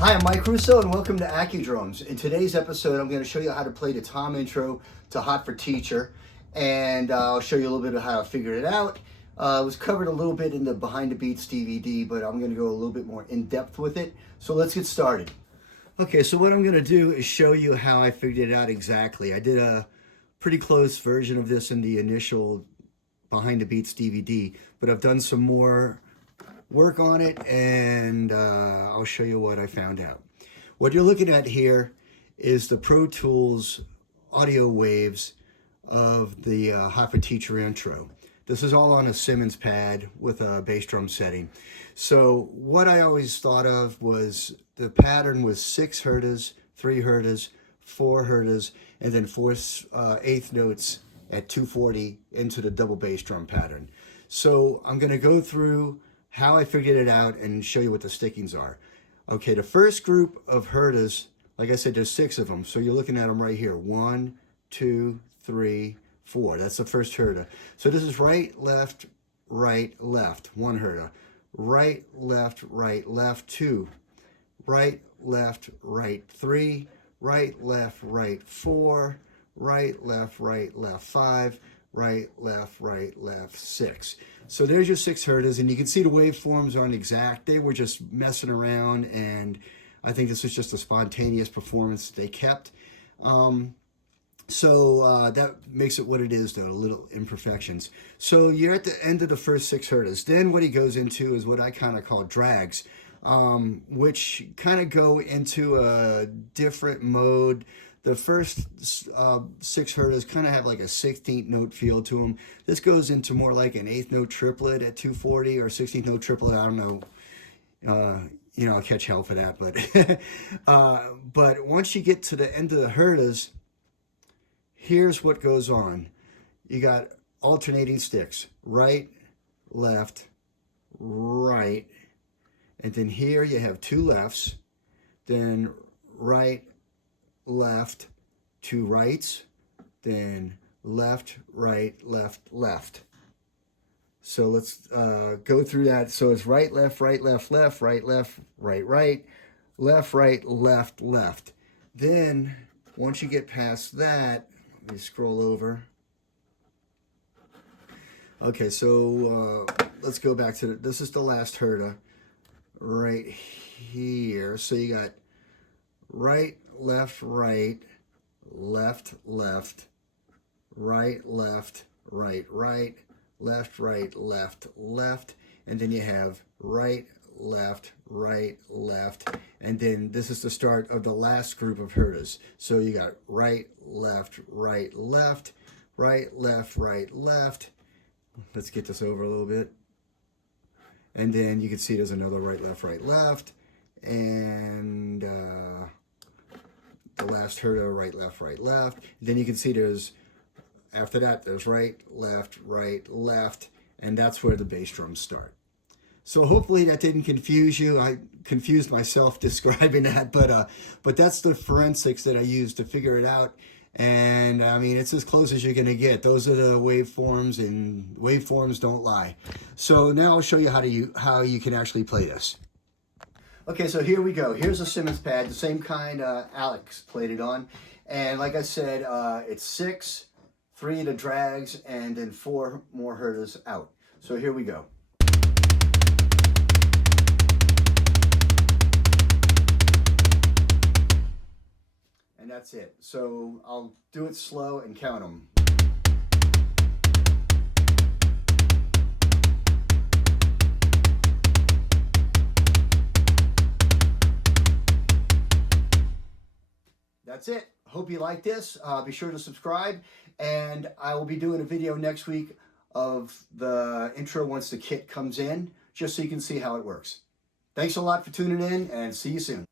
Hi, I'm Mike Russo and welcome to Accudrums. In today's episode, I'm going to show you how to play the tom intro to Hot for Teacher, and I'll show you a little bit of how I figured it out. It was covered a little bit in the Behind the Beats DVD, but I'm going to go a little bit more in depth with it. So let's get started. Okay, so what I'm going to do is show you how I figured it out exactly. I did a pretty close version of this in the initial Behind the Beats DVD, but I've done some more work on it, and I'll show you what I found out. What you're looking at here is the Pro Tools audio waves of the Hot for Teacher intro. This is all on a Simmons pad with a bass drum setting. So what I always thought of was the pattern was 6 hertz, 3 hertz, 4 hertz, and then 4/8 notes at 240 into the double bass drum pattern. So I'm going to go through how I figured it out and show you what the stickings are. Okay, the first group of hertz, like I said, there's 6 of them. So you're looking at them right here. 1, 2, 3, 4. That's the first hertz. So this is right, left, 1 hertz. Right, left, 2. Right, left, 3. Right, left, 4. Right, left, 5. Right, left, 6. So there's your 6 hertz, and you can see the waveforms aren't exact. They were just messing around, and I think this was just a spontaneous performance they kept. So that makes it what it is, though, little imperfections. So you're at the end of the first 6 hertz. Then what he goes into is what I kind of call drags, which kind of go into a different mode. The first 6 hertz kind of have like a 16th note feel to them. This goes into more like an 8th note triplet at 240 or 16th note triplet. I don't know. I'll catch hell for that. But once you get to the end of the hertz, here's what goes on. You got alternating sticks. Right, left, right. And then here you have 2 lefts. Then right, left, 2 rights, then left, right, left. So let's go through that. So it's right, left, right, left, right, left, right, left, right, left. Then once you get past that, let me scroll over. Okay, so let's go back to this is the last hertz right here. So you got right, left, right, left, right, left, and then you have right, left, and then this is the start of the last group of hertz. So you got right, left, right, left. Let's get this over a little bit. And then you can see there's another right, left, and the last hertz, right, left. Then you can see there's, after that, there's right, left, and that's where the bass drums start. So hopefully that didn't confuse you. I confused myself describing that, but that's the forensics that I used to figure it out. And I mean, it's as close as you're going to get. Those are the waveforms, and waveforms don't lie. So now I'll show you how you can actually play this. Okay, so here we go. Here's a Simmons pad, the same kind Alex played it on. And like I said, it's 6, 3 the drags, and then 4 more hertz out. So here we go. And that's it. So I'll do it slow and count them. That's it. Hope you like this. Be sure to subscribe, and I will be doing a video next week of the intro once the kit comes in, just so you can see how it works. Thanks a lot for tuning in, and see you soon.